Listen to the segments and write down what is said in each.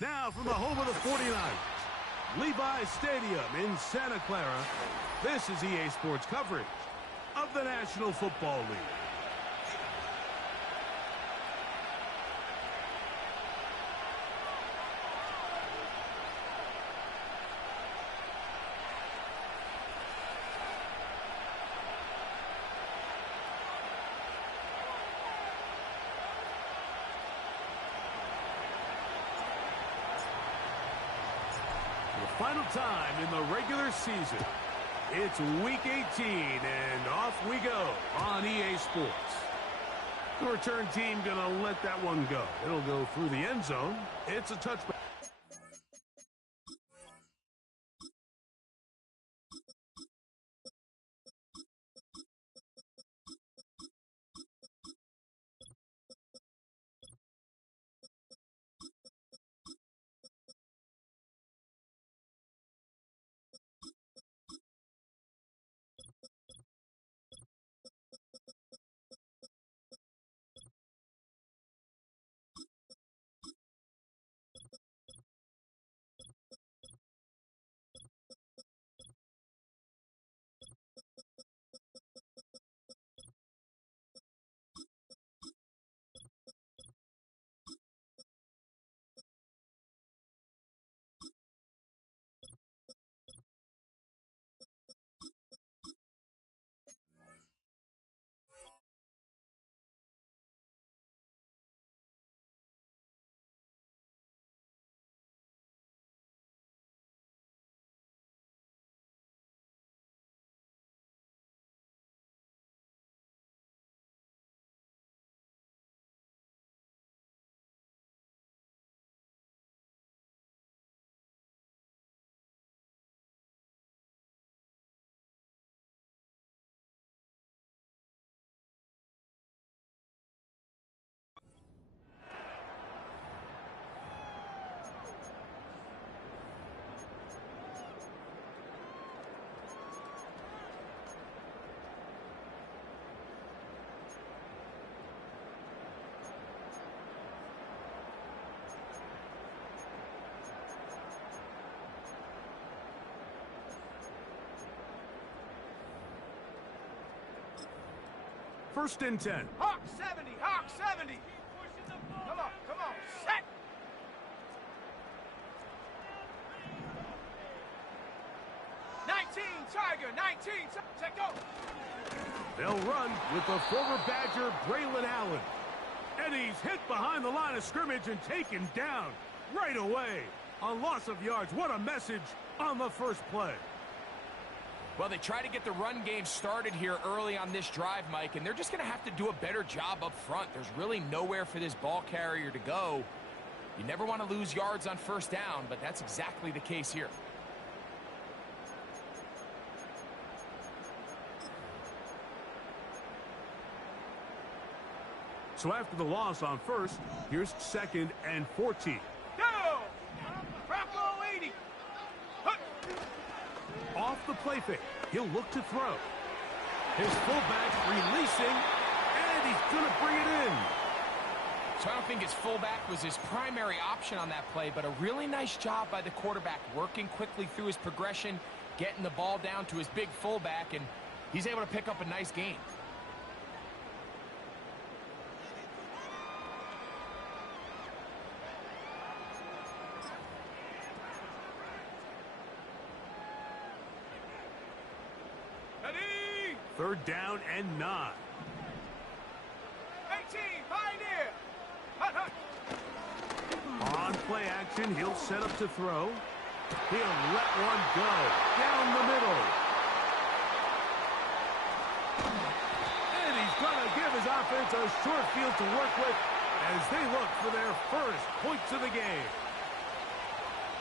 Now from the home of the 49ers, Levi's Stadium in Santa Clara, this is EA Sports coverage of the National Football League. Final time in the regular season. It's week 18, and off we go on EA Sports. The return team gonna let that one go. It'll go through the end zone. It's a touchback. First and 10. Hawk 70, Hawk 70. Come on, set. Tiger, 19, check go. They'll run with the former Badger, Braylon Allen. And he's hit behind the line of scrimmage and taken down right away. A loss of yards. What a message on the first play. Well, they try to get the run game started here early on this drive, Mike, and they're just going to have to do a better job up front. There's really nowhere for this ball carrier to go. You never want to lose yards on first down, but that's exactly the case here. So after the loss on first, here's 2nd and 14. Down! Bronco 80! Off the play fake, he'll look to throw. His fullback releasing, and he's going to bring it in. So I don't think his fullback was his primary option on that play, but a really nice job by the quarterback, working quickly through his progression, getting the ball down to his big fullback, and he's able to pick up a nice gain. Third down and 9. 18, Pioneer. Hut. On play action, he'll set up to throw. He'll let one go down the middle. And he's going to give his offense a short field to work with as they look for their first points of the game.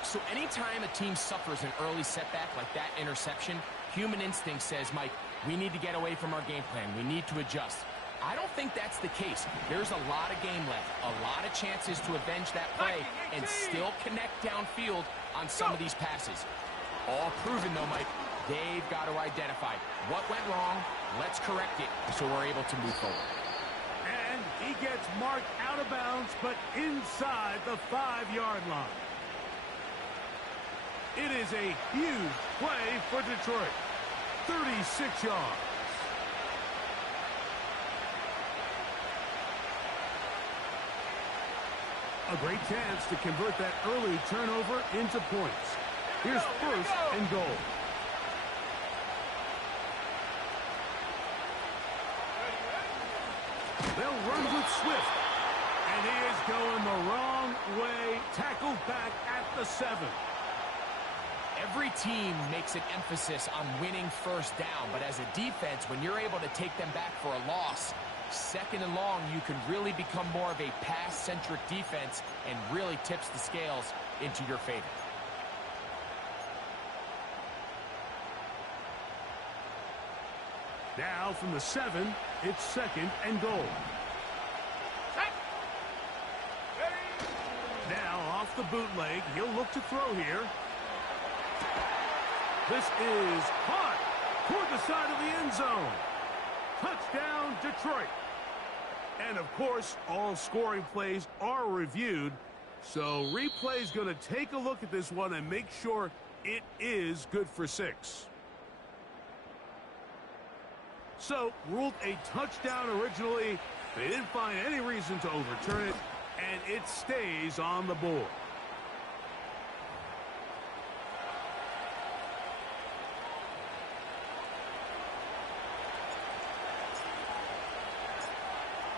So anytime a team suffers an early setback like that interception, human instinct says, Mike, we need to get away from our game plan. We need to adjust. I don't think that's the case. There's a lot of game left, a lot of chances to avenge that play and still connect downfield on some of these passes. All proven, though, Mike. They've got to identify what went wrong. Let's correct it so we're able to move forward. And he gets marked out of bounds, but inside the 5-yard line. It is a huge play for Detroit. 36 yards. A great chance to convert that early turnover into points. Here's first and goal. They'll run with Swift. And he is going the wrong way. Tackled back at the 7. Every team makes an emphasis on winning first down, but as a defense, when you're able to take them back for a loss, second and long, you can really become more of a pass-centric defense and really tips the scales into your favor. Now from the 7, it's second and goal. Now off the bootleg, he'll look to throw here. This is caught toward the side of the end zone. Touchdown, Detroit. And, of course, all scoring plays are reviewed. So replay's going to take a look at this one and make sure it is good for 6. So, ruled a touchdown originally. They didn't find any reason to overturn it, and it stays on the board.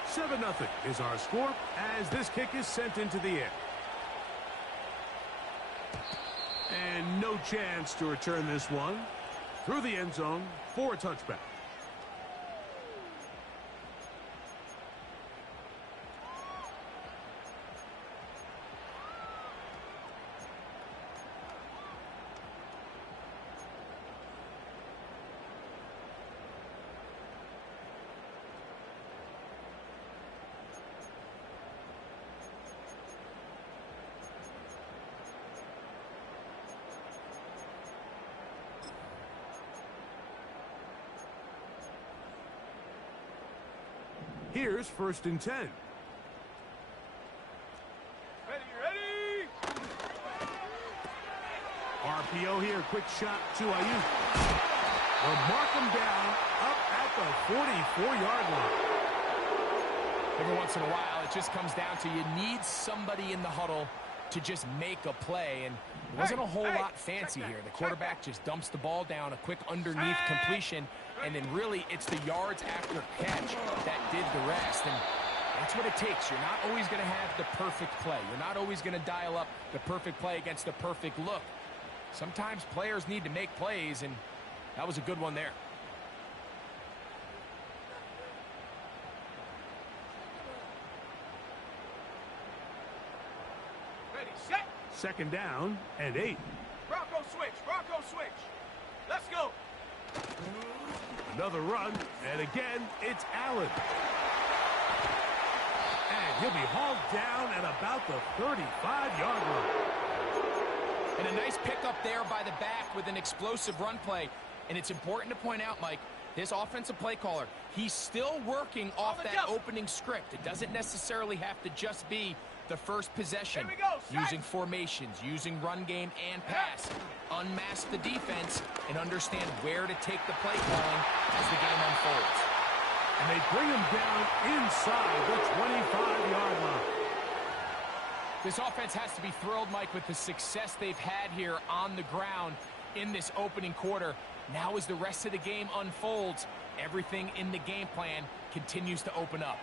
Seven 0 is our score as this kick is sent into the air. And no chance to return this one through the end zone for a touchback. Here's first and 10. Ready. RPO here, quick shot to Ayuk. They'll mark him down up at the 44-yard line. Every once in a while, it just comes down to you need somebody in the huddle to just make a play, and it wasn't a whole lot fancy here. The quarterback just dumps the ball down, a quick underneath completion, and then really it's the yards after catch that did the rest, and that's what it takes. You're not always going to have the perfect play. You're not always going to dial up the perfect play against the perfect look. Sometimes players need to make plays, and that was a good one there. Set. Second down and 8. Bronco switch. Let's go. Another run, and again, it's Allen. And he'll be hauled down at about the 35-yard line. And a nice pickup there by the back with an explosive run play. And it's important to point out, Mike, this offensive play caller, he's still working off that opening script. It doesn't necessarily have to just be the first possession. Using formations, using run game and pass. Unmask the defense and understand where to take the play calling as the game unfolds. And they bring him down inside the 25-yard line. This offense has to be thrilled, Mike, with the success they've had here on the ground in this opening quarter. Now as the rest of the game unfolds, everything in the game plan continues to open up.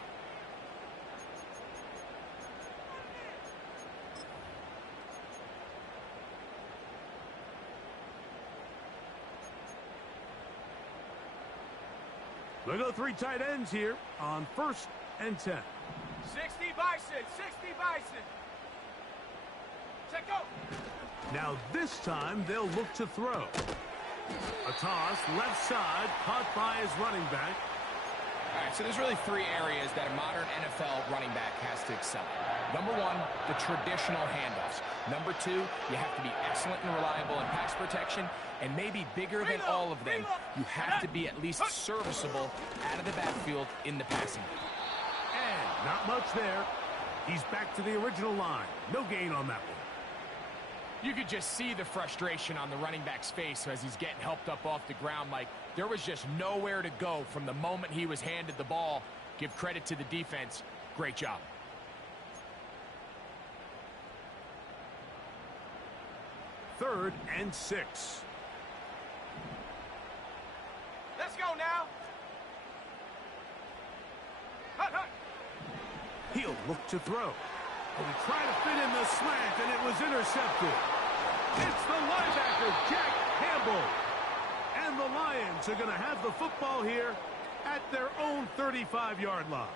They'll go 3 tight ends here on first and 10. 60 Bison. Check go. Now this time they'll look to throw. A toss left side caught by his running back. All right, so there's really 3 areas that a modern NFL running back has to excel at. Number 1, the traditional handoffs. Number 2, you have to be excellent and reliable in pass protection. And maybe bigger than all of them, you have to be at least serviceable out of the backfield in the passing game. And not much there. He's back to the original line. No gain on that one. You could just see the frustration on the running back's face as he's getting helped up off the ground. Like, there was just nowhere to go from the moment he was handed the ball. Give credit to the defense. Great job. Third and 6. Let's go now. Hut, hut. He'll look to throw. And he tried to fit in the slant, and it was intercepted. It's the linebacker, Jack Campbell. And the Lions are going to have the football here at their own 35-yard line.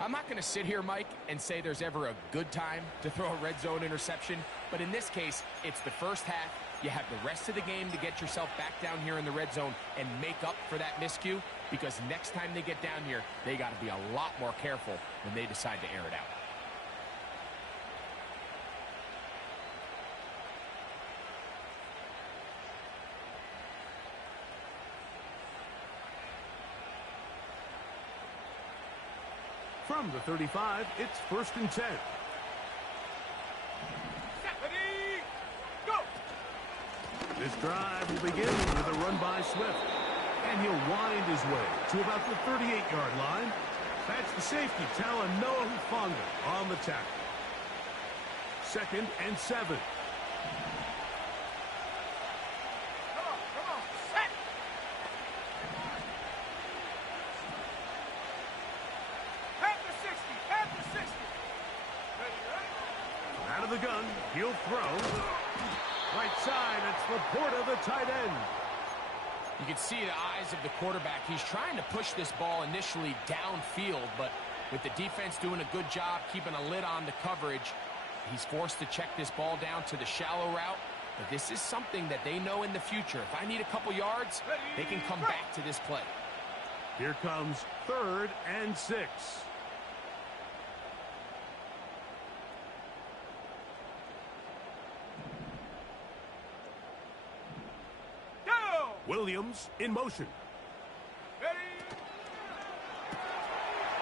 I'm not going to sit here, Mike, and say there's ever a good time to throw a red zone interception. But in this case, it's the first half. You have the rest of the game to get yourself back down here in the red zone and make up for that miscue, because next time they get down here, they got to be a lot more careful when they decide to air it out. From the 35, it's 1st and 10. Ready, go! This drive will begin with a run by Swift. And he'll wind his way to about the 38-yard line. That's the safety, Talanoa Hufanga, on the tackle. 2nd and 7. Come on, set! Panther 60, Panther 60. Ready, ready? Out of the gun, he'll throw. Right side, it's Laporta, the tight end. You can see the eyes of the quarterback. He's trying to push this ball initially downfield, but with the defense doing a good job keeping a lid on the coverage, he's forced to check this ball down to the shallow route. But this is something that they know in the future. If I need a couple yards, they can come back to this play. Here comes 3rd and 6. Williams in motion. Ready?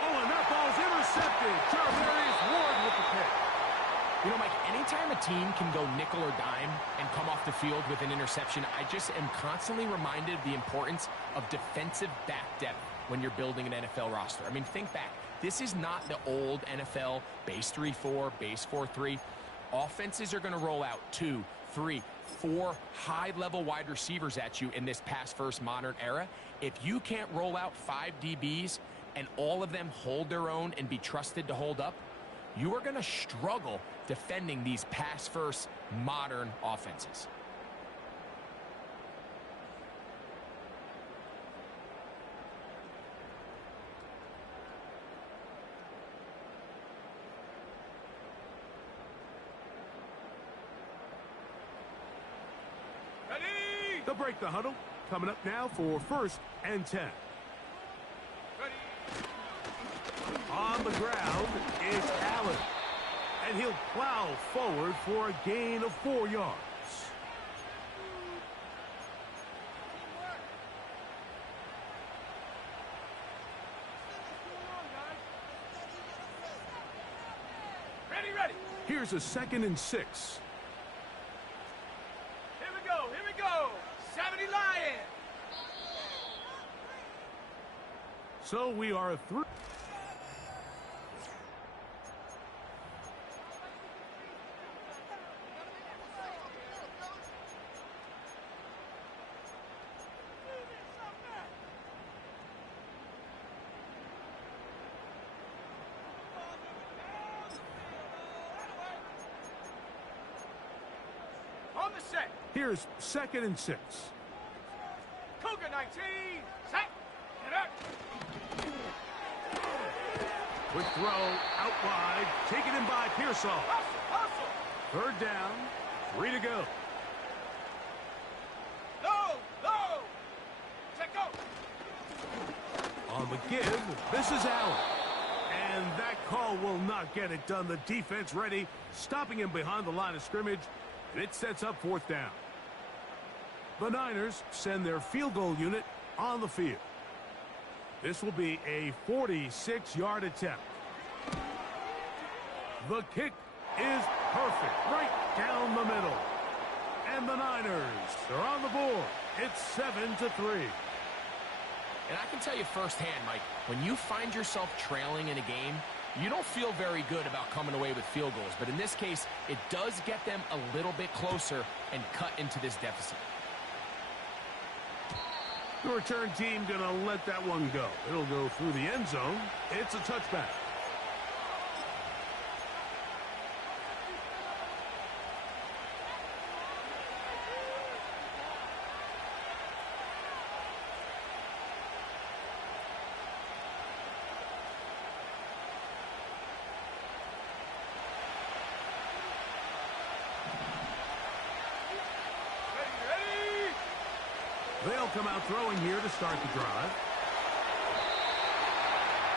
Oh, and that ball's intercepted. Charvarius Ward with the pick. You know, Mike, anytime a team can go nickel or dime and come off the field with an interception, I just am constantly reminded of the importance of defensive back depth when you're building an NFL roster. I mean, think back. This is not the old NFL base 3-4, base 4-3. Offenses are going to roll out 2, 3, 4 high-level wide receivers at you in this pass-first modern era. If you can't roll out 5 DBs and all of them hold their own and be trusted to hold up, you are going to struggle defending these pass-first modern offenses. They'll break the huddle. Coming up now for 1st and 10. Ready? On the ground is Allen. And he'll plow forward for a gain of 4 yards. Ready, ready. Here's a 2nd and 6. Here we go. 70 Lions. So we are through. On the set. Here's 2nd and 6. Cougar 19. Set. Get up. Quick throw out wide. Taken in by Pearsall. Hustle. 3rd down. 3 to go. Low. Check go. On the give, this is Allen. And that call will not get it done. The defense ready, stopping him behind the line of scrimmage. And it sets up 4th down. The Niners send their field goal unit on the field. This will be a 46-yard attempt. The kick is perfect, right down the Niners are on the board. It's 7-3. And I can tell you firsthand, Mike, when you find yourself trailing in a game, you don't feel very good about coming away with field goals. But in this case, it does get them a little bit closer and cut into this deficit. The return team going to let that one go. It'll go through the end zone. It's a touchback. They'll come out throwing here to start the drive.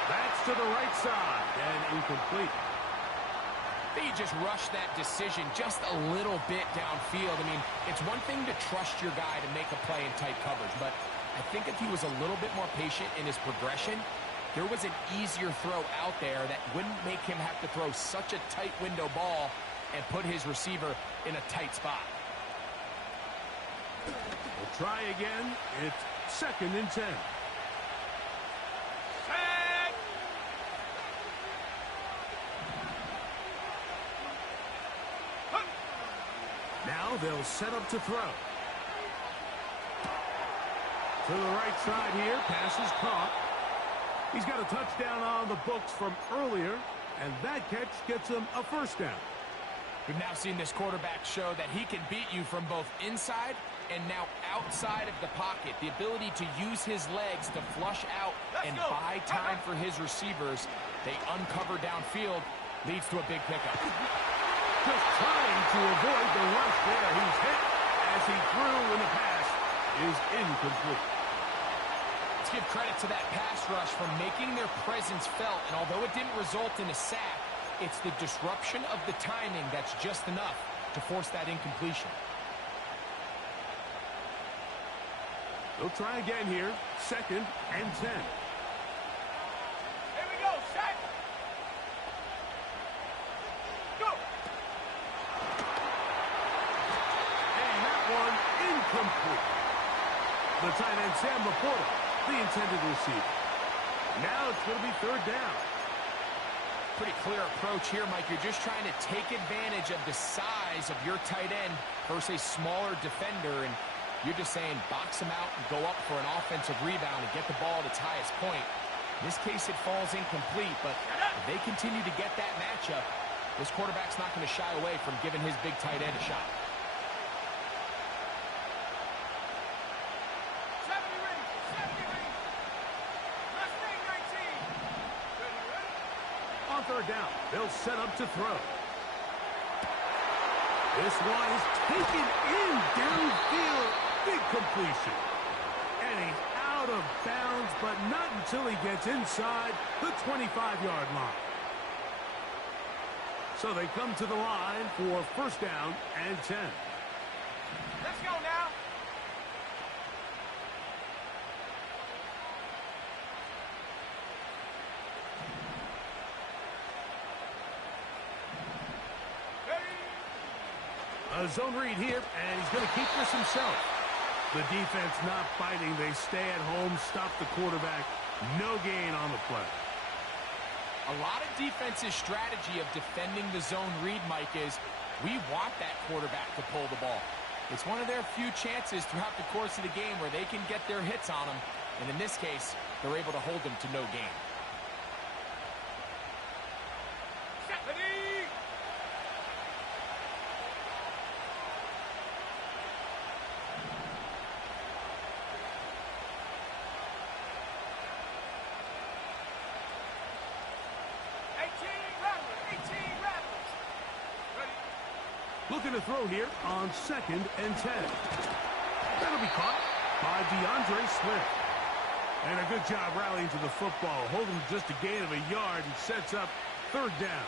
That's to the right side and incomplete. They just rushed that decision just a little bit downfield. I mean, it's one thing to trust your guy to make a play in tight coverage, but I think if he was a little bit more patient in his progression, there was an easier throw out there that wouldn't make him have to throw such a tight window ball and put his receiver in a tight spot. We'll try again. It's 2nd and 10. Set. Now they'll set up to throw. To the right side here. Pass is caught. He's got a touchdown on the books from earlier, and that catch gets him a first down. We've now seen this quarterback show that he can beat you from both inside and now outside of the pocket. The ability to use his legs to flush out and buy time for his receivers. They uncover downfield, leads to a big pickup. Just trying to avoid the rush there. He's hit as he threw, and the pass is incomplete. Let's give credit to that pass rush for making their presence felt, and although it didn't result in a sack, it's the disruption of the timing that's just enough to force that incompletion. They'll try again here. 2nd and 10. Here we go. Set. Go. And that one incomplete. The tight end, Sam Laporta, the intended receiver. Now it's going to be 3rd down. Pretty clear approach here, Mike. You're just trying to take advantage of the size of your tight end versus a smaller defender, and you're just saying box him out and go up for an offensive rebound and get the ball at its highest point. In this case, it falls incomplete, but if they continue to get that matchup, this quarterback's not going to shy away from giving his big tight end a shot. 70 ready. 70 ready. Let's bring 19. Ready. On 3rd down, they'll set up to throw. This one is taken in downfield. Big completion. And he's out of bounds, but not until he gets inside the 25-yard line. So they come to the line for 1st down and 10. Let's go now. A zone read here, and he's going to keep this himself. The defense not fighting. They stay at home, stop the quarterback. No gain on the play. A lot of defense's strategy of defending the zone read, Mike, is we want that quarterback to pull the ball. It's one of their few chances throughout the course of the game where they can get their hits on them. And in this case, they're able to hold them to no gain. Looking to throw here on 2nd and 10. That'll be caught by DeAndre Swift. And a good job rallying to the football, holding just a gain of a yard and sets up 3rd down.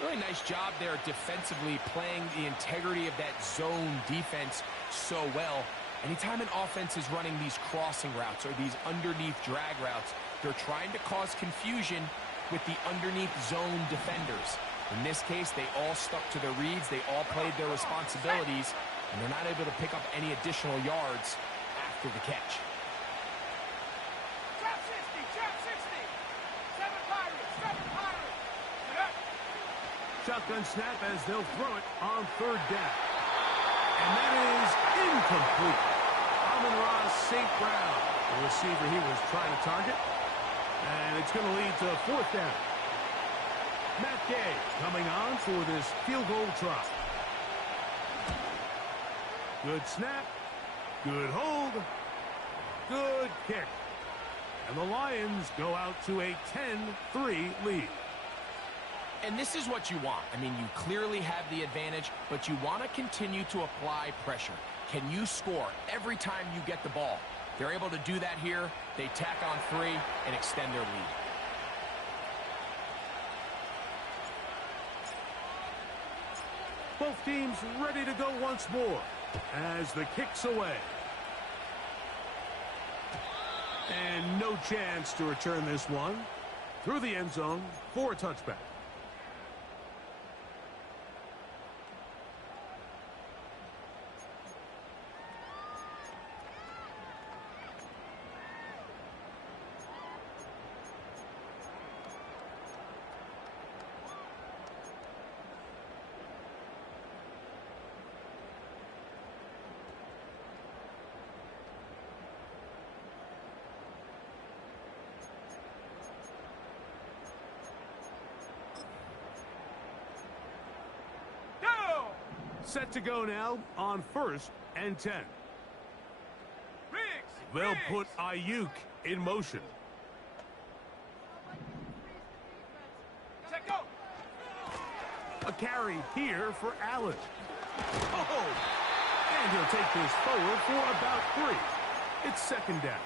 Really nice job there defensively, playing the integrity of that zone defense so well. Anytime an offense is running these crossing routes or these underneath drag routes, they're trying to cause confusion with the underneath zone defenders. In this case, they all stuck to their reads. They all played their responsibilities, and they're not able to pick up any additional yards after the catch. Trap 60, trap 60. 7 Pirates, 7 Pirates. Yeah. Shotgun snap as they'll throw it on third down. And that is incomplete. Amon-Ra St. Brown, the receiver he was trying to target. And it's going to lead to fourth down. Matt Gay coming on for this field goal try. Good snap. Good hold. Good kick. And the Lions go out to a 10-3 lead. And this is what you want. I mean, you clearly have the advantage, but you want to continue to apply pressure. Can you score every time you get the ball? They're able to do that here. They tack on 3 and extend their lead. Both teams ready to go once more as the kick's away. And no chance to return this one through the end zone for a touchback. Set to go now on 1st and 10. They'll put Ayuk in motion. Set go. A carry here for Allen. Oh! And he'll take this forward for about 3. It's second down.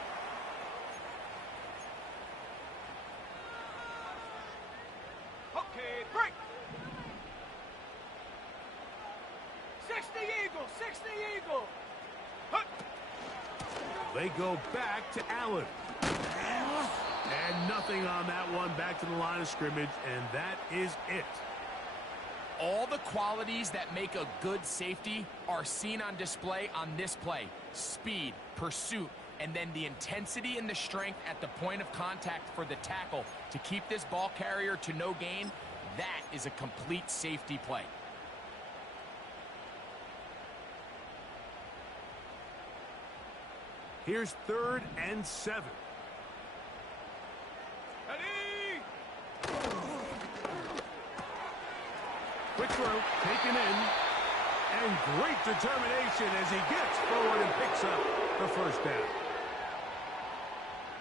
Okay, break. 60 Eagle, 60 Eagle. Hut. They go back to Allen. And nothing on that one. Back to the line of scrimmage, and that is it. All the qualities that make a good safety are seen on display on this play. Speed, pursuit, and then the intensity and the strength at the point of contact for the tackle to keep this ball carrier to no gain. That is a complete safety play. Here's 3rd and 7. Ready. Quick throw, taken in, and great determination as he gets forward and picks up the first down.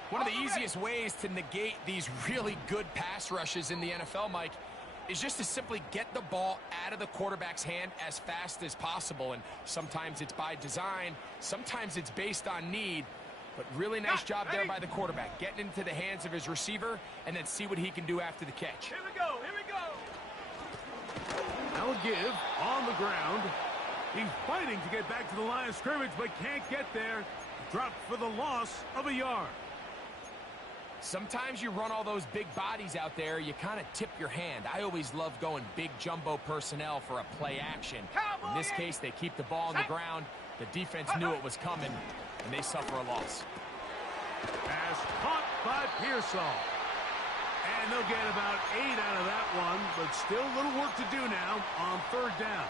One of the easiest ways to negate these really good pass rushes in the NFL, Mike, is just to simply get the ball out of the quarterback's hand as fast as possible. And sometimes it's by design, sometimes it's based on need. But really nice job there by the quarterback, getting into the hands of his receiver and then see what he can do after the catch. Here we go, here we go. Now give on the ground. He's fighting to get back to the line of scrimmage, but can't get there. Dropped for the loss of a yard. Sometimes you run all those big bodies out there, you kind of tip your hand. I always love going big jumbo personnel for a play action. In this case, they keep the ball on the ground. The defense knew it was coming, and they suffer a loss. Pass caught by Pearsall. And they'll get about 8 out of that one, but still a little work to do now on 3rd down.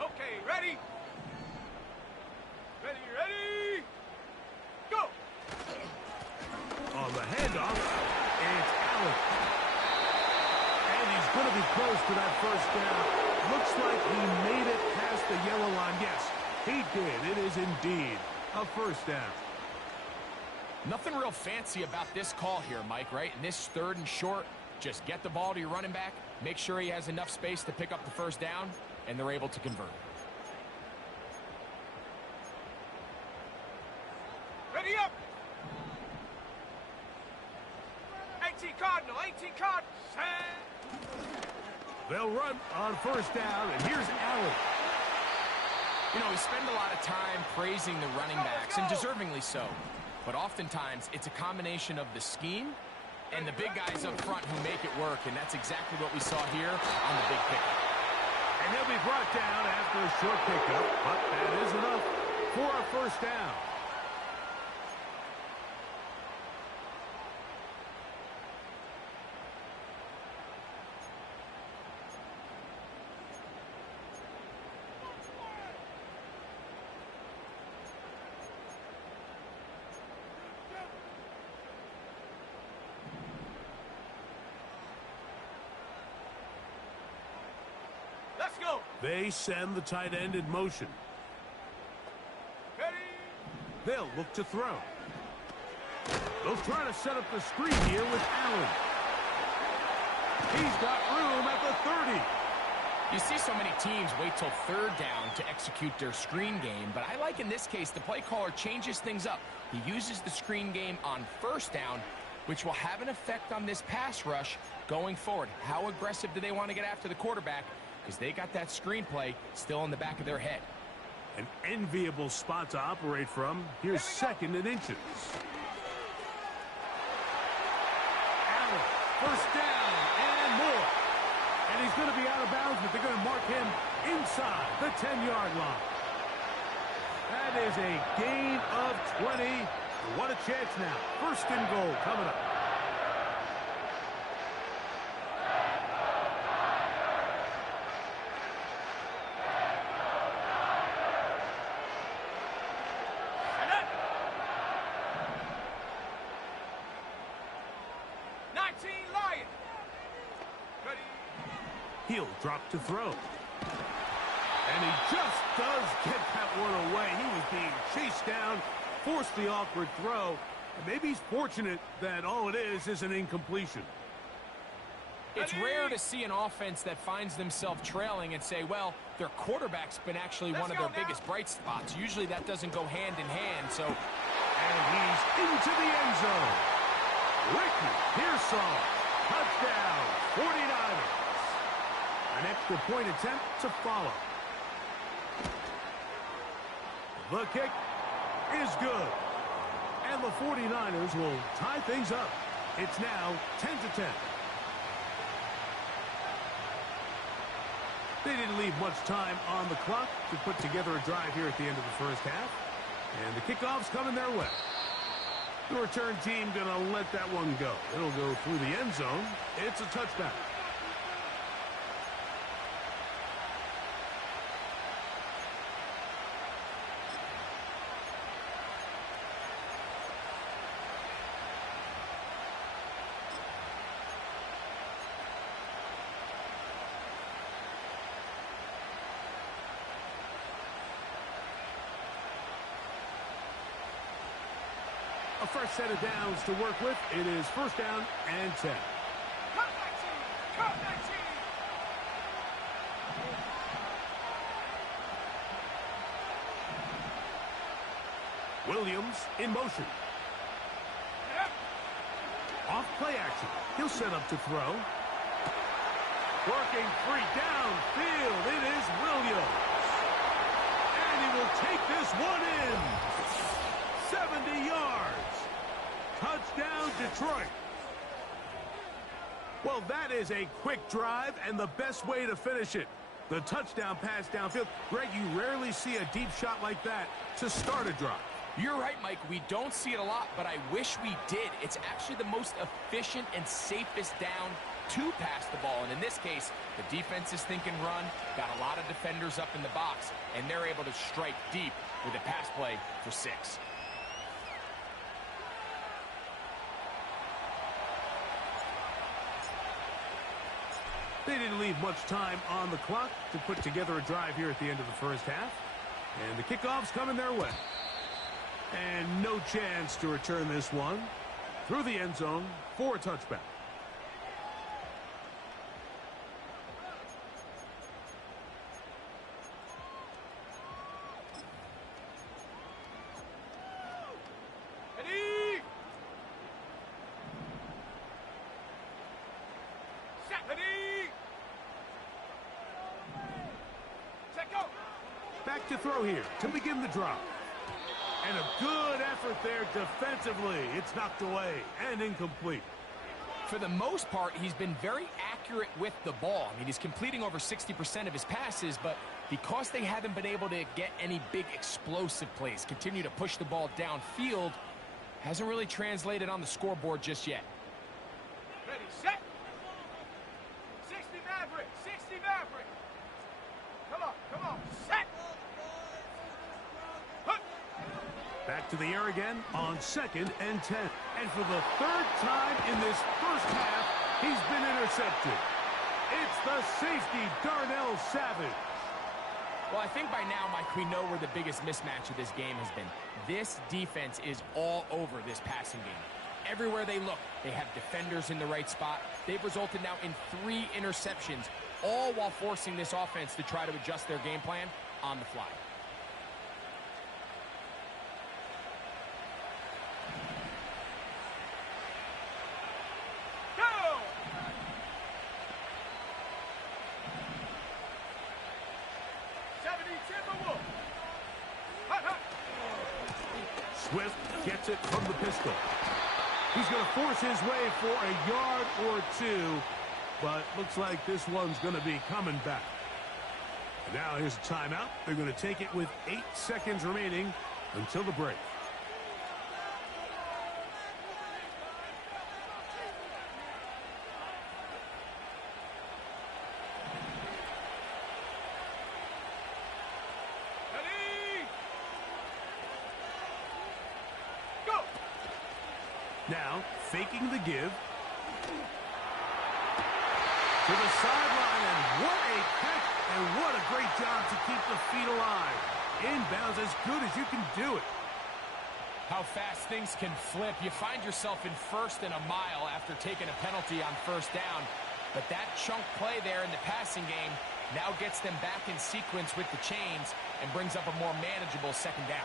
Okay, ready? Ready, ready? Go! On the handoff, it's Allen. And he's going to be close to that first down. Looks like he made it past the yellow line. Yes, he did. It is indeed a first down. Nothing real fancy about this call here, Mike, right? In this 3rd and short, just get the ball to your running back, make sure he has enough space to pick up the first down, and they're able to convert. Ready up! 18 Cardinal, 18 Cardinal. Set. They'll run on 1st down, and here's Allen. You know, we spend a lot of time praising the running backs, and deservingly so. But oftentimes, it's a combination of the scheme and the big guys up front who make it work, and that's exactly what we saw here on the big pickup. And he'll be brought down after a short pickup, but that is enough for a first down. Let's go. They send the tight end in motion. Ready. They'll look to throw. They'll try to set up the screen here with Allen. He's got room at the 30. You see so many teams wait till third down to execute their screen game, but I like in this case the play caller changes things up. He uses the screen game on first down, which will have an effect on this pass rush going forward. How aggressive do they want to get after the quarterback? Because they got that screenplay still in the back of their head. An enviable spot to operate from. Here's second and inches. Allen, first down and more. And he's going to be out of bounds, but they're going to mark him inside the 10-yard line. That is a gain of 20. What a chance now. First and goal coming up. He'll drop to throw. And he just does get that one away. He was being chased down, forced the awkward throw. And maybe he's fortunate that all it is an incompletion. It's rare to see an offense that finds themselves trailing and say, well, their quarterback's been actually one of their biggest bright spots. Usually that doesn't go hand in hand, so... And he's into the end zone. Ricky Pearsall, touchdown, 49ers. An extra point attempt to follow. The kick is good. And the 49ers will tie things up. It's now 10-10. They didn't leave much time on the clock to put together a drive here at the end of the first half. And the kickoff's coming their way. The return team going to let that one go. It'll go through the end zone. It's a touchdown. A fresh set of downs to work with. It is first down and 10. Cut 19. Cut 19. Williams in motion. Off play action. He'll set up to throw. Working free downfield. It is Williams. And he will take this one in. 70 yards. Touchdown, Detroit. Well, that is a quick drive and the best way to finish it. The touchdown pass downfield. Greg, you rarely see a deep shot like that to start a drive. You're right, Mike. We don't see it a lot, but I wish we did. It's actually the most efficient and safest down to pass the ball. And in this case, the defense is thinking run, got a lot of defenders up in the box, and they're able to strike deep with a pass play for 6. They didn't leave much time on the clock to put together a drive here at the end of the first half. And the kickoff's coming their way. And no chance to return this one through the end zone for a touchback. Ready. Set. Ready. Set, go. Back Back to throw here to begin the drive. And a good effort there defensively. It's knocked away and incomplete. For the most part, he's been very accurate with the ball. I mean, he's completing over 60% of his passes, but because they haven't been able to get any big explosive plays, continue to push the ball downfield, hasn't really translated on the scoreboard just yet. Ready, set. 60 Maverick, 60 Maverick. Come on, set. Back to the air again on 2nd and 10. And for the 3rd time in this first half, he's been intercepted. It's the safety, Darnell Savage. Well, I think by now, Mike, we know where the biggest mismatch of this game has been. This defense is all over this passing game. Everywhere they look, they have defenders in the right spot. They've resulted now in 3 interceptions, all while forcing this offense to try to adjust their game plan on the fly. Swift gets it from the pistol. He's going to force his way for a yard or 2, but looks like this one's going to be coming back. And now here's a timeout. They're going to take it with 8 seconds remaining until the break. Now, faking the give. To the sideline, and what a catch, and what a great job to keep the feet alive. Inbounds as good as you can do it. How fast things can flip. You find yourself in 1st and a mile after taking a penalty on 1st down. But that chunk play there in the passing game now gets them back in sequence with the chains and brings up a more manageable 2nd down.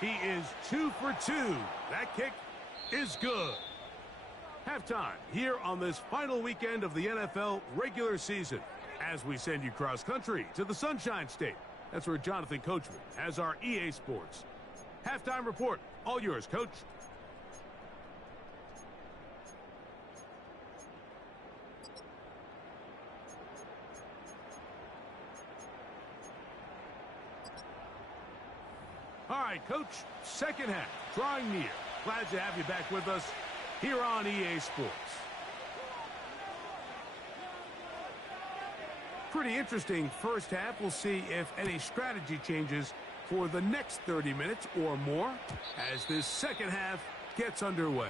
He is 2 for 2. That kick is good. Halftime here on this final weekend of the NFL regular season as we send you cross country to the Sunshine State. That's where Jonathan Coachman has our EA Sports halftime report. All yours, Coach. All right, Coach, 2nd half, drawing near. Glad to have you back with us here on EA Sports. Pretty interesting first half. We'll see if any strategy changes for the next 30 minutes or more as this 2nd half gets underway.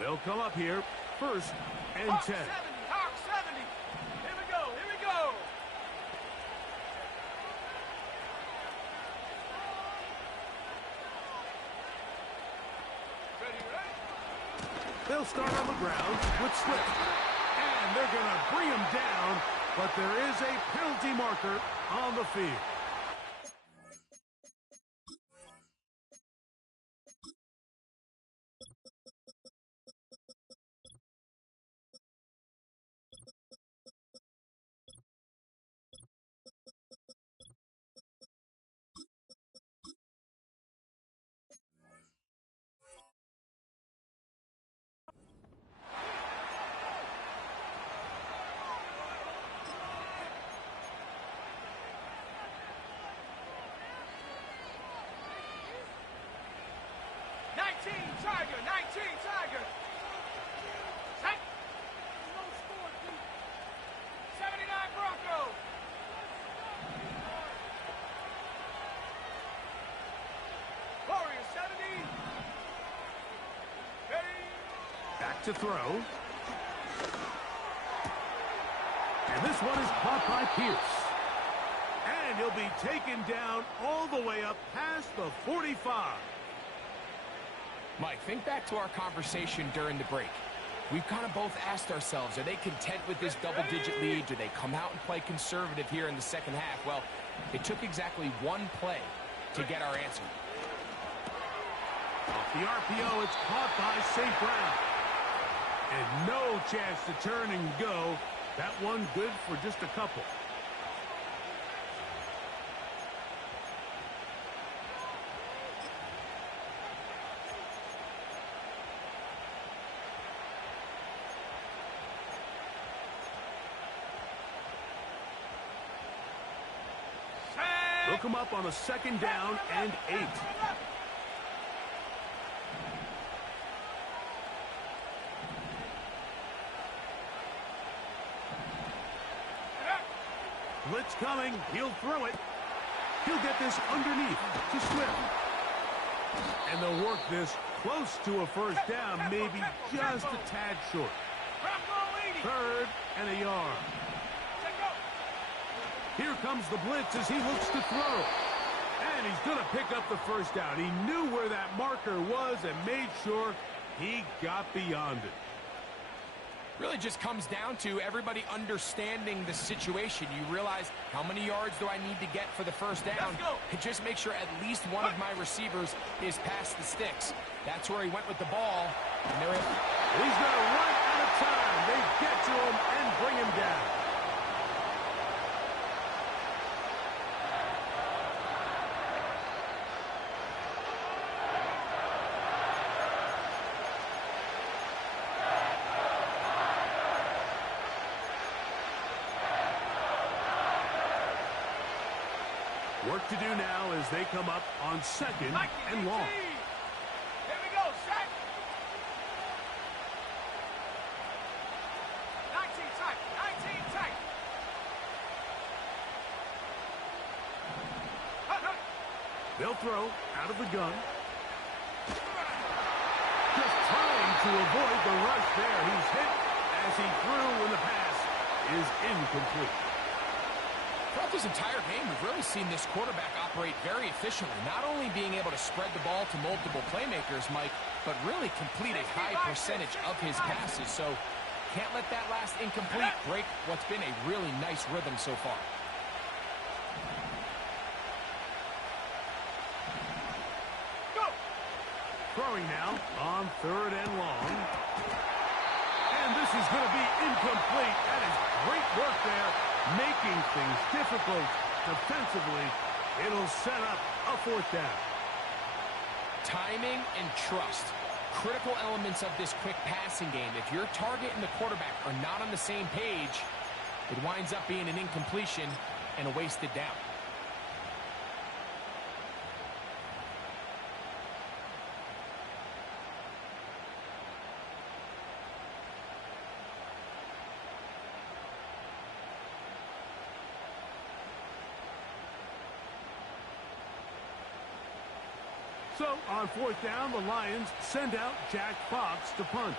They'll come up here, 1st and 10. Hawk 70, Hawk 70. Here we go, here we go. Ready? They'll start on the ground with Swift. And they're going to bring him down, but there is a penalty marker on the field. Tiger, 19 Tiger. Set. 79 Bronco. Warrior 70. Ready. Back to throw. And this one is caught by Pierce. And he'll be taken down all the way up past the 45. Mike, think back to our conversation during the break. We've kind of both asked ourselves, are they content with this double-digit lead? Do they come out and play conservative here in the second half? Well, it took exactly one play to get our answer. Off the RPO, it's caught by St. Brown. And no chance to turn and go. That one good for just a couple. They'll come up on a 2nd down and 8. Blitz coming. He'll throw it. He'll get this underneath to Swift. And they'll work this close to a 1st down, maybe just a tad short. 3rd and a yard. Here comes the blitz as he looks to throw. And he's going to pick up the 1st down. He knew where that marker was and made sure he got beyond it. Really just comes down to everybody understanding the situation. You realize, how many yards do I need to get for the 1st down? And just make sure at least one of my receivers is past the sticks. That's where he went with the ball. And they're in. He's going to run out of time. They get to him and bring him down. Work to do now as they come up on 2nd and long. Here we go, set. 19 tight, 19 tight. They'll throw out of the gun. Just trying to avoid the rush there. He's hit as he threw when the pass is incomplete. Throughout this entire game, we've really seen this quarterback operate very efficiently, not only being able to spread the ball to multiple playmakers, Mike, but really complete a high percentage of his passes. So can't let that last incomplete break what's been a really nice rhythm so far. Go. Throwing now on 3rd and long. And this is going to be incomplete. That is great work there, making things difficult defensively. It'll set up a 4th down. Timing and trust, critical elements of this quick passing game. If your target and the quarterback are not on the same page, it winds up being an incompletion and a wasted down. So, on 4th down, the Lions send out Jack Fox to punt.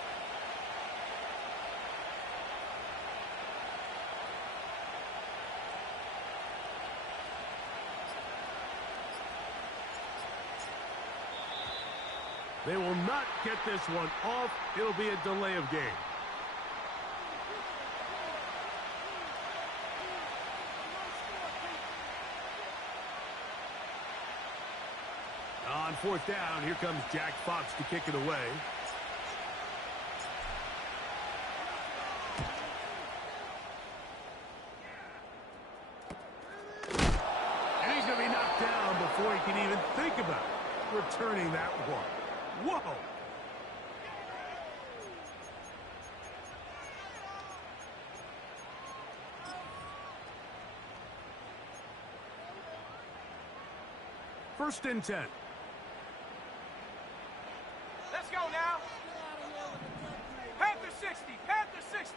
They will not get this one off. It'll be a delay of game. On 4th down, here comes Jack Fox to kick it away. And he's going to be knocked down before he can even think about returning that one. Whoa! First and 10. Let's go now. Panther 60, Panther 60.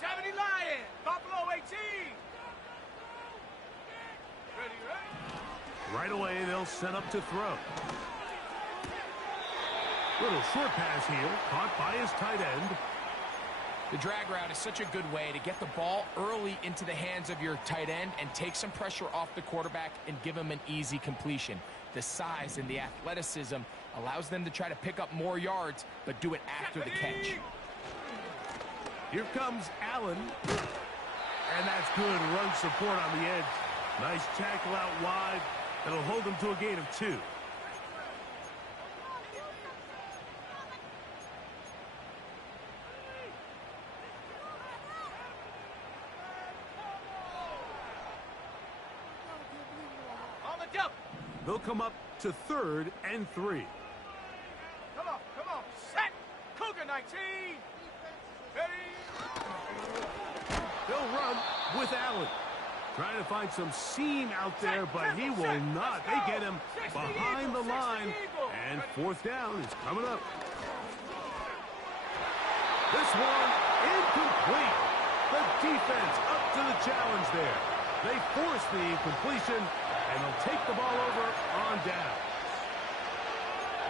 70 Lions, Buffalo 18. Ready, ready? Right away, they'll set up to throw. Little short pass here, caught by his tight end. The drag route is such a good way to get the ball early into the hands of your tight end and take some pressure off the quarterback and give him an easy completion. The size and the athleticism allows them to try to pick up more yards, but do it after the catch. Here comes Allen. And that's good run support on the edge. Nice tackle out wide. That'll hold them to a gain of 2. They'll come up to 3rd and 3. Come on, set! Cougar 19! Ready! They'll run with Allen. Trying to find some seam out there, but he will not. They get him behind the line, and 4th down is coming up. This one incomplete. The defense up to the challenge there. They force the incompletion, and they'll take the ball over on down.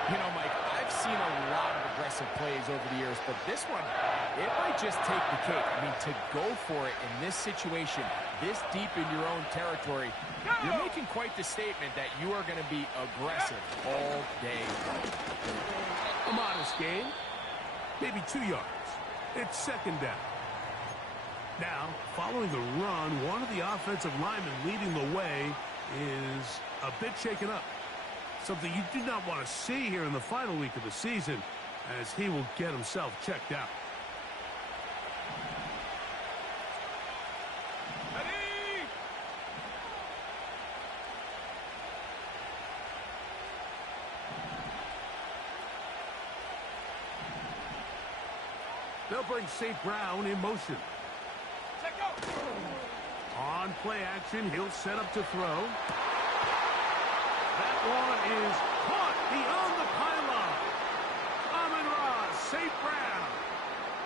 You know, Mike, I've seen a lot of aggressive plays over the years, but this one, it might just take the cake. I mean, to go for it in this situation, this deep in your own territory, you're making quite the statement that you are going to be aggressive all day long. A modest gain, maybe 2 yards. It's 2nd down. Now, following the run, one of the offensive linemen leading the way is a bit shaken up. Something you do not want to see here in the final week of the season, as he will get himself checked out. Ready! They'll bring St. Brown in motion. Check out! On play action, he'll set up to throw. That one is caught beyond the pylon. Amon-Ra, St. Brown.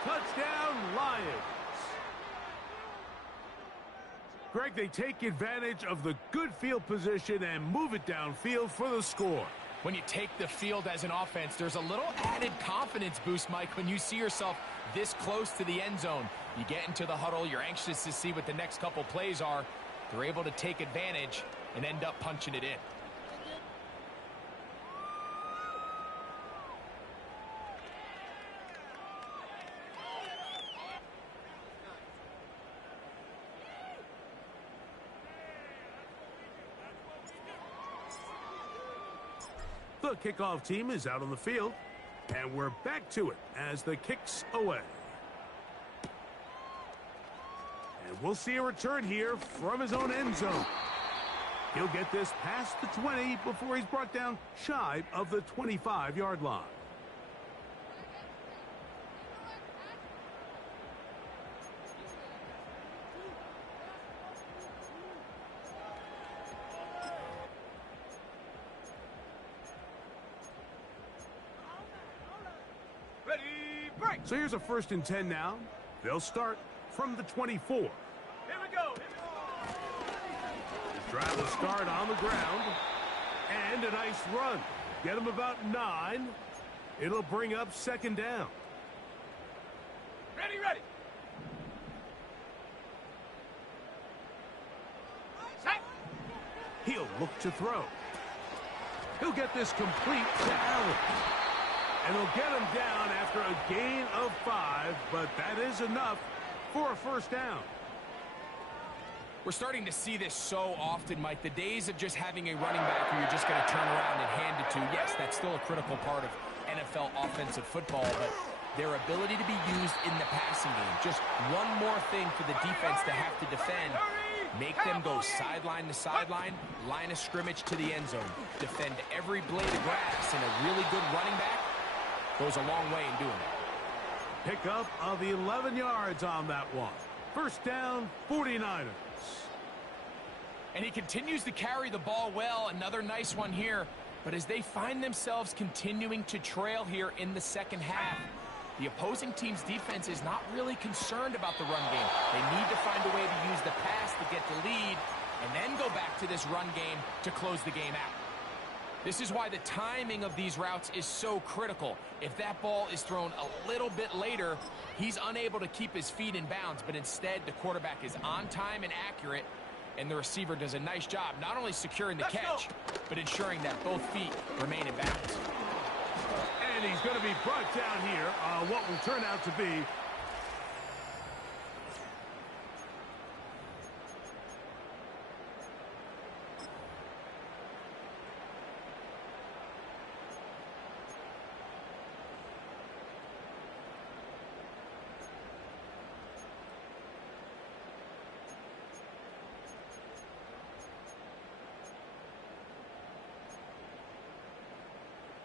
Touchdown, Lions. Greg, they take advantage of the good field position and move it downfield for the score. When you take the field as an offense, there's a little added confidence boost, Mike, when you see yourself this close to the end zone. You get into the huddle, you're anxious to see what the next couple plays are. They're able to take advantage and end up punching it in. The kickoff team is out on the field, and we're back to it as the kick's away. And we'll see a return here from his own end zone. He'll get this past the 20 before he's brought down shy of the 25-yard line. Ready, break! So here's a 1st and 10 now. They'll start from the 24. Here we go! Drive will start on the ground. And a nice run. Get him about 9. It'll bring up 2nd down. Ready! Set! He'll look to throw. He'll get this complete to Allen. And he'll get him down after a gain of 5, but that is enough for a 1st down. We're starting to see this so often, Mike. The days of just having a running back who you're just going to turn around and hand it to, yes, that's still a critical part of NFL offensive football, but their ability to be used in the passing game, just one more thing for the defense to have to defend, make them go sideline to sideline, line of scrimmage to the end zone, defend every blade of grass, and a really good running back goes a long way in doing that. Pickup of 11 yards on that one. 1st down, 49ers. And he continues to carry the ball well. Another nice one here. But as they find themselves continuing to trail here in the 2nd half, the opposing team's defense is not really concerned about the run game. They need to find a way to use the pass to get the lead and then go back to this run game to close the game out. This is why the timing of these routes is so critical. If that ball is thrown a little bit later, he's unable to keep his feet in bounds, but instead the quarterback is on time and accurate, and the receiver does a nice job not only securing the catch, but ensuring that both feet remain in bounds. And he's going to be brought down here on what will turn out to be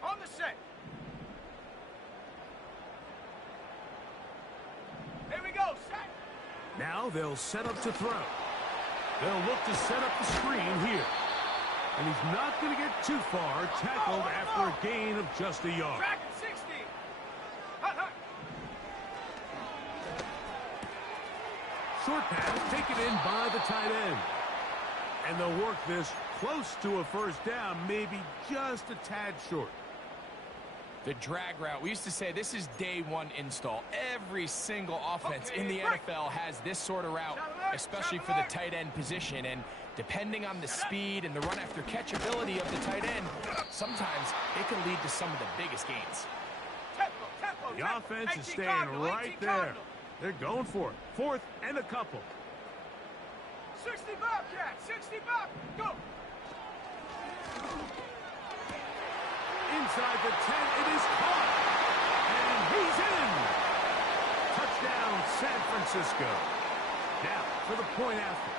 on the set. Here we go, set. Now they'll set up to throw. They'll look to set up the screen here. And he's not going to get too far, tackled after a gain of just a yard. Track at 60. Hut, hut. Short pass taken in by the tight end. And they'll work this close to a first down, maybe just a tad short. The drag route, we used to say this is day one install. Every single offense in the NFL has this sort of route, especially for the tight end position. And depending on the speed and the run after catch ability of the tight end, sometimes it can lead to some of the biggest gains. The offense is staying right there. They're going for it. Fourth and a couple. 60 Bobcat, 60 Bob, go. Inside the 10, it is caught. And he's in. Touchdown, San Francisco. Now, for the point after.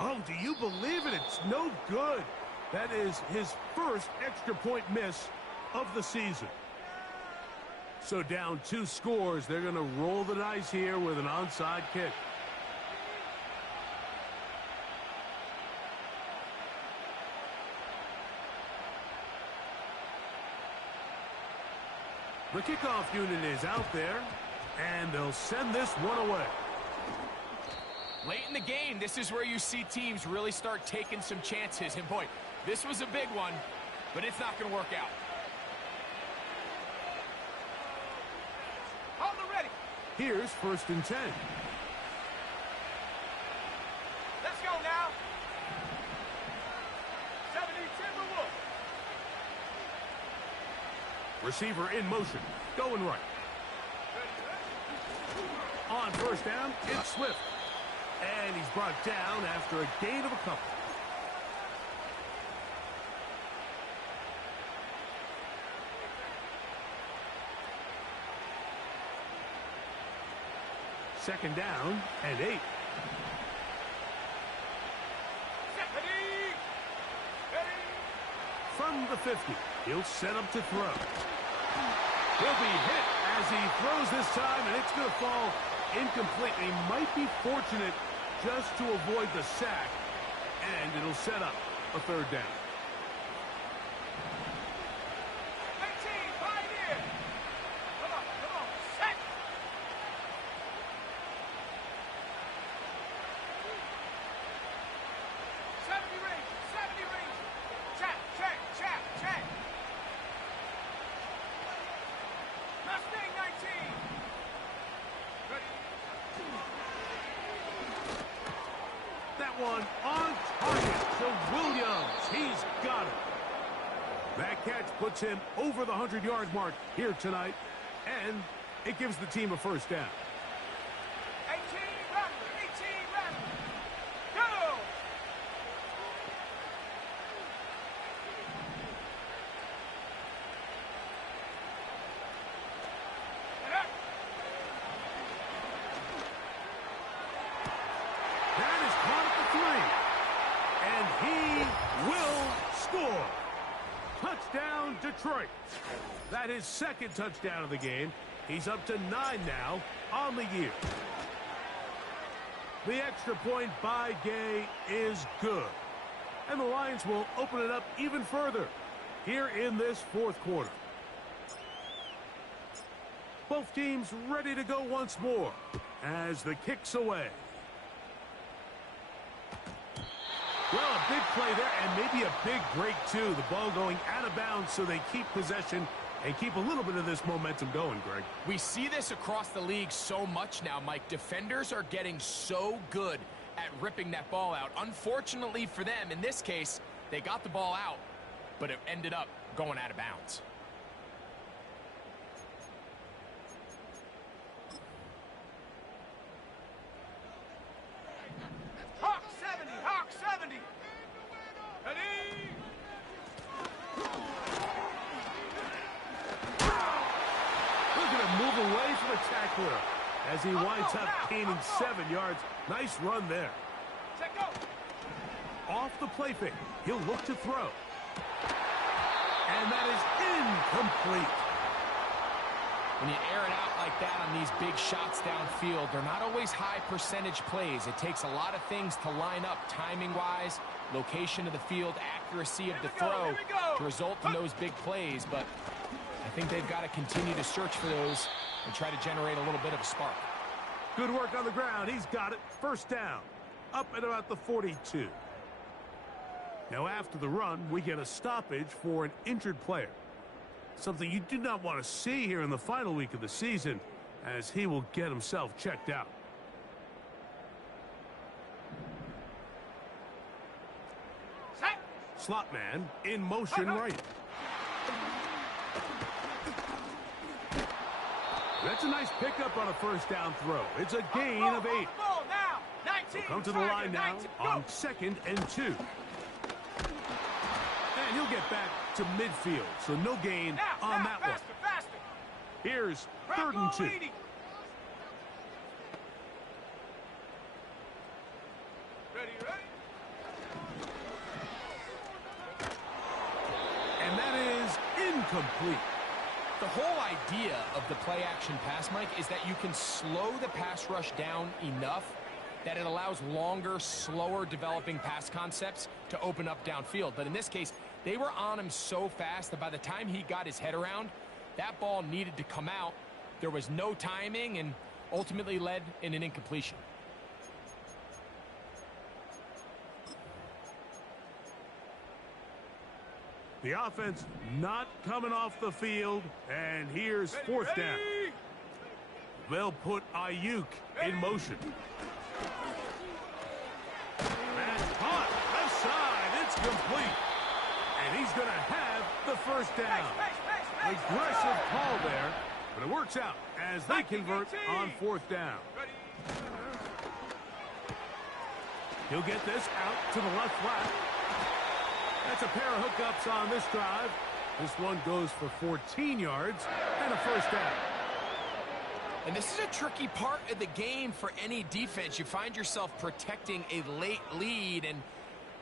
Oh, do you believe it? It's no good. That is his first extra point miss of the season. So down 2 scores, they're going to roll the dice here with an onside kick. The kickoff unit is out there, and they'll send this one away. Late in the game, this is where you see teams really start taking some chances. And boy, this was a big one, but it's not going to work out. Hold the ready. Here's 1st and 10. Let's go now. 70 Timberwolves. Receiver in motion, going right. On 1st down, it's Swift. And he's brought down after a gain of a couple. Second down and 8. From the 50, he'll set up to throw. He'll be hit as he throws this time, and it's going to fall incomplete. He might be fortunate just to avoid the sack, and it'll set up a 3rd down. 18, Pioneer. Come on, set. Seventy range. Check. Mustang 19. Ready. That one on target to Williams. He's got it. That catch puts him over the 100-yard mark here tonight, and it gives the team a 1st down. 18 Rattler. Go! That is caught at the 3, and he will score. Touchdown, Detroit. That is 2nd touchdown of the game. He's up to 9 now on the year. The extra point by Gay is good. And the Lions will open it up even further here in this 4th quarter. Both teams ready to go once more as the kick's away. Well, a big play there and maybe a big break, too. The ball going out of bounds so they keep possession and keep a little bit of this momentum going, Greg. We see this across the league so much now, Mike. Defenders are getting so good at ripping that ball out. Unfortunately for them, in this case, they got the ball out, but it ended up going out of bounds. Hawk 70, Hawk 70. Ready? Look at him move away from the tackler as he winds up gaining 7 yards. Nice run there. Check go. Off the play fake. He'll look to throw. And that is incomplete. When you air it out like that on these big shots downfield, they're not always high percentage plays. It takes a lot of things to line up timing-wise, location of the field, accuracy of the throw to result in those big plays. But I think they've got to continue to search for those and try to generate a little bit of a spark. Good work on the ground. He's got it. First down. Up at about the 42. Now after the run, we get a stoppage for an injured player. Something you do not want to see here in the final week of the season, as he will get himself checked out. Set. Slot man in motion right. That's a nice pickup on a first down throw. It's a gain of 8. Ball now. 19. Come to the line now on 2nd and 2. And he'll get back to midfield, so no gain on that one. Faster. Here's 3rd and 2. Ready, ready. And that is incomplete. The whole idea of the play-action pass, Mike, is that you can slow the pass rush down enough that it allows longer, slower developing pass concepts to open up downfield. But in this case, they were on him so fast that by the time he got his head around, that ball needed to come out. There was no timing and ultimately led in an incompletion. The offense not coming off the field, and here's 4th down. They'll put Ayuk in motion. That's caught. Left side. It's complete. And he's going to have the first down. Aggressive call there, but it works out as they convert on 4th down. He'll get this out to the left flat. That's a pair of hookups on this drive. This one goes for 14 yards and a first down. And this is a tricky part of the game for any defense. You find yourself protecting a late lead, and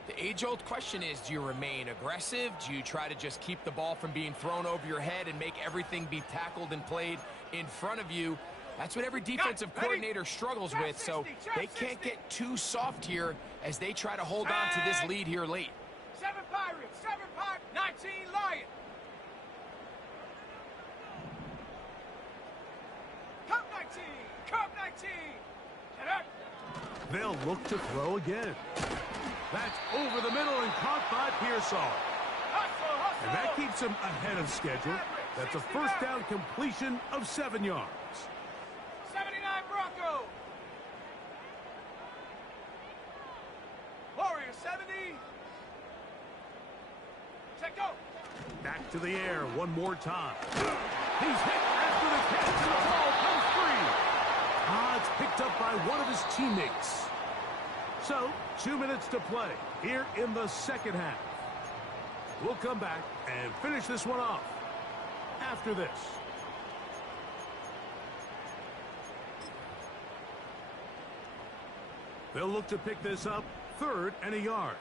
the age-old question is, do you remain aggressive? Do you try to just keep the ball from being thrown over your head and make everything be tackled and played in front of you? That's what every defensive coordinator struggles with, so they can't get too soft here as they try to hold on to this lead here late. 7 Pirates, 7 Pirates, 19 Lions. Cup 19, Cup 19. Get up. They'll look to throw again. That's over the middle and caught by Pearsall. Hustle. And that keeps him ahead of schedule. That's a first down completion of 7 yards. 79 Bronco. Warrior 70. Check go. Back to the air one more time. He's hit after the catch, and the ball comes free. It's picked up by one of his teammates. So, 2 minutes to play here in the second half. We'll come back and finish this one off after this. They'll look to pick this up 3rd and a yard.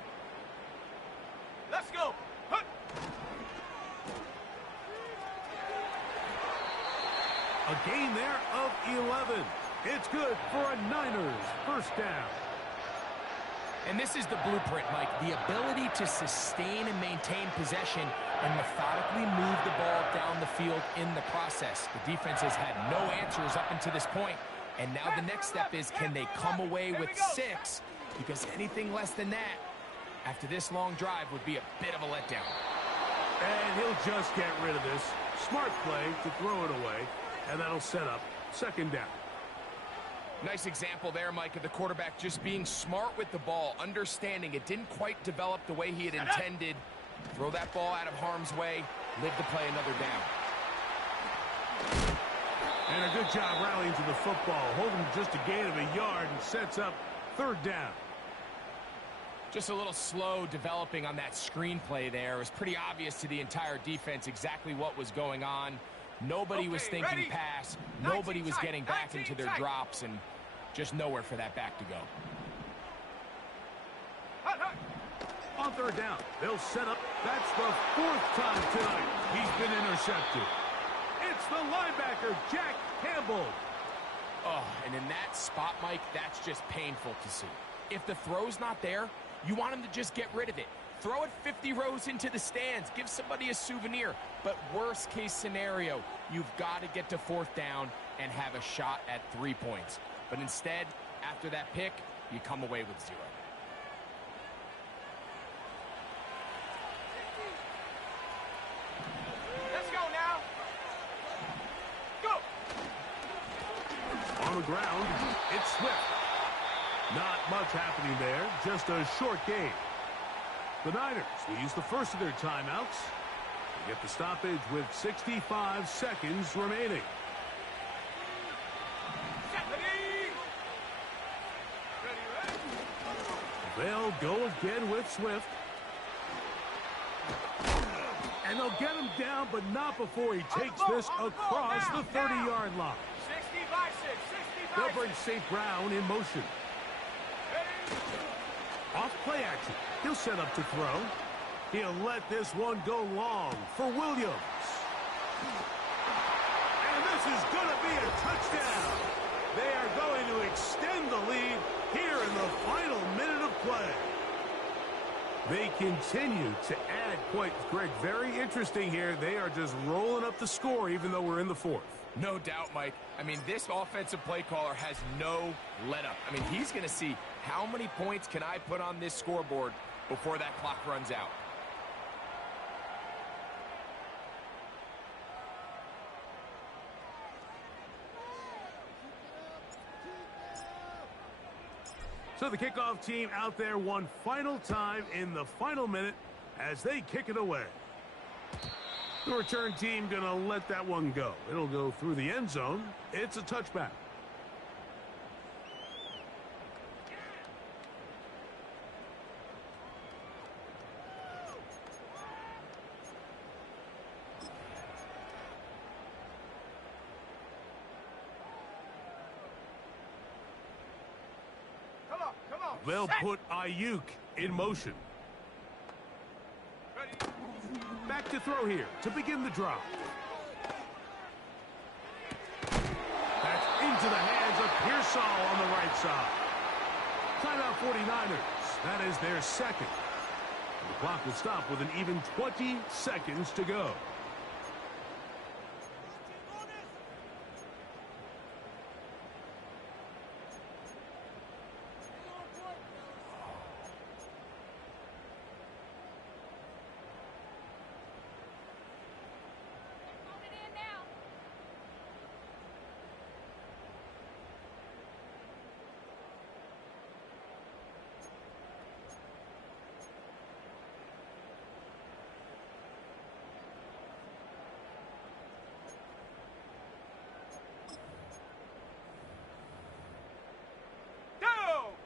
Let's go. Hut. A gain there of 11. It's good for a Niners first down. And this is the blueprint, Mike. The ability to sustain and maintain possession and methodically move the ball down the field in the process. The defense has had no answers up until this point, and now the next step is, can they come away with 6? Because anything less than that, after this long drive would be a bit of a letdown. And he'll just get rid of this. Smart play to throw it away, and that'll set up second down. Nice example there, Mike, of the quarterback just being smart with the ball, understanding it didn't quite develop the way he had intended. Throw that ball out of harm's way, live to play another down. And a good job rallying to the football, holding just a gain of a yard and sets up third down. Just a little slow developing on that screenplay there. It was pretty obvious to the entire defense exactly what was going on. Nobody was thinking pass. Nobody was getting back into their drops, and just nowhere for that back to go. On third down, they'll set up. That's the fourth time tonight he's been intercepted. It's the linebacker, Jack Campbell. Oh, and in that spot, Mike, that's just painful to see. If the throw's not there, you want him to just get rid of it. Throw it 50 rows into the stands. Give somebody a souvenir. But worst case scenario, you've got to get to fourth down and have a shot at 3 points. But instead, after that pick, you come away with 0. Let's go now. Go. On the ground, it's Swift. Not much happening there, just a short game. The Niners will use the first of their timeouts to get the stoppage with 65 seconds remaining. They'll go again with Swift. And they'll get him down, but not before he takes this across the 30-yard line. 60-by-6, 60-by-6. They'll bring St. Brown in motion. Off play action. He'll set up to throw. He'll let this one go long for Williams. And this is going to be a touchdown. They are going to extend the lead here in the final minute of play. They continue to add points. Greg, very interesting here. They are just rolling up the score even though we're in the fourth. No doubt, Mike. I mean, this offensive play caller has no let-up. I mean, he's going to see how many points can I put on this scoreboard before that clock runs out. So the kickoff team out there one final time in the final minute as they kick it away. The return team going to let that one go. It'll go through the end zone. It's a touchback. Come on. They'll put Ayuk in motion. Ready. Back to throw here to begin the drop. That's into the hands of Pearsall on the right side. Timeout 49ers. That is their second. The clock will stop with an even 20 seconds to go.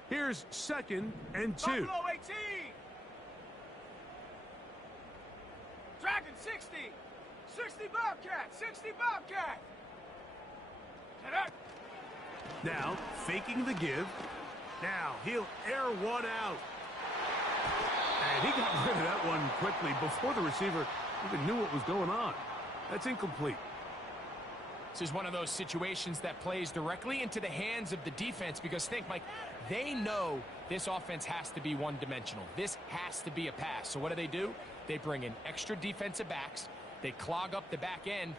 Here's second and 2. Buffalo 18. Dragon 60. 60 Bobcat. 60 Bobcat. Now, faking the give. Now, he'll air one out. And he got rid of that one quickly before the receiver even knew what was going on. That's incomplete. This is one of those situations that plays directly into the hands of the defense because think, Mike, they know this offense has to be one-dimensional. This has to be a pass. So what do? They bring in extra defensive backs. They clog up the back end.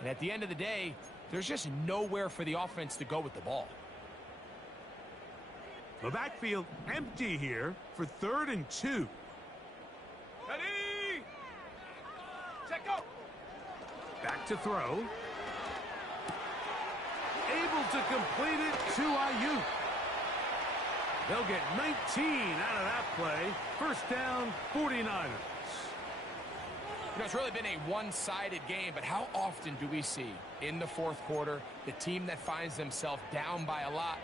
And at the end of the day, there's just nowhere for the offense to go with the ball. The backfield empty here for 3rd and 2. Ready? Check go. Back to throw. Able to complete it to Ayuk. They'll get 19 out of that play. First down, 49ers. You know, it's really been a one-sided game, but how often do we see in the fourth quarter the team that finds themselves down by a lot,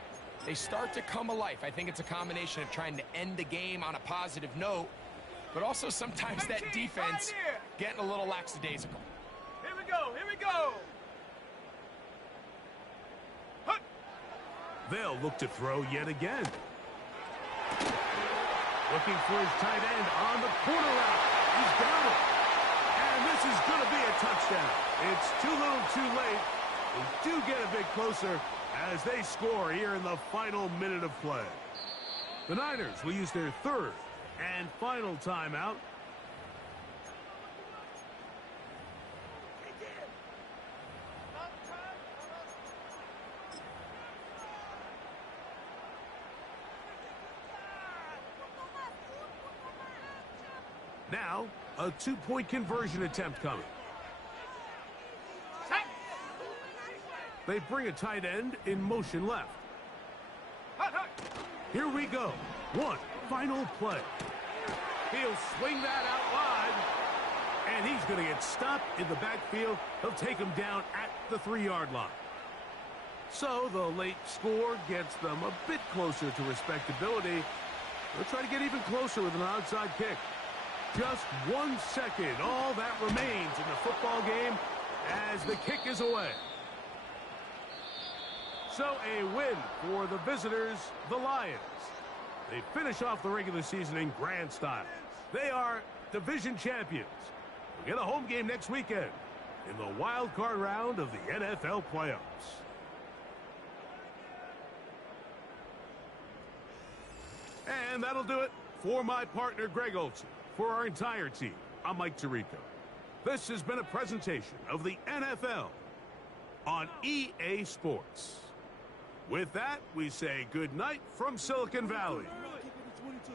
they start to come alive? I think it's a combination of trying to end the game on a positive note, but also sometimes that defense getting a little lackadaisical. Here we go. Here we go. Hut. They'll look to throw yet again. Looking for his tight end on the corner route. He's got it. And this is going to be a touchdown. It's too little too late. They do get a bit closer as they score here in the final minute of play. The Niners will use their 3rd and final timeout. Now, a 2-point conversion attempt coming. They bring a tight end in motion left. Here we go. One final play. He'll swing that out wide, and he's going to get stopped in the backfield. He'll take him down at the 3-yard line. So the late score gets them a bit closer to respectability. They'll try to get even closer with an outside kick. Just 1 second, all that remains in the football game as the kick is away. So a win for the visitors, the Lions. They finish off the regular season in grand style. They are division champions. We'll get a home game next weekend in the wild card round of the NFL playoffs. And that'll do it for my partner, Greg Olson. For our entire team, I'm Mike Tirico. This has been a presentation of the NFL on EA Sports. With that, we say good night from Silicon Valley. Keep it to 22.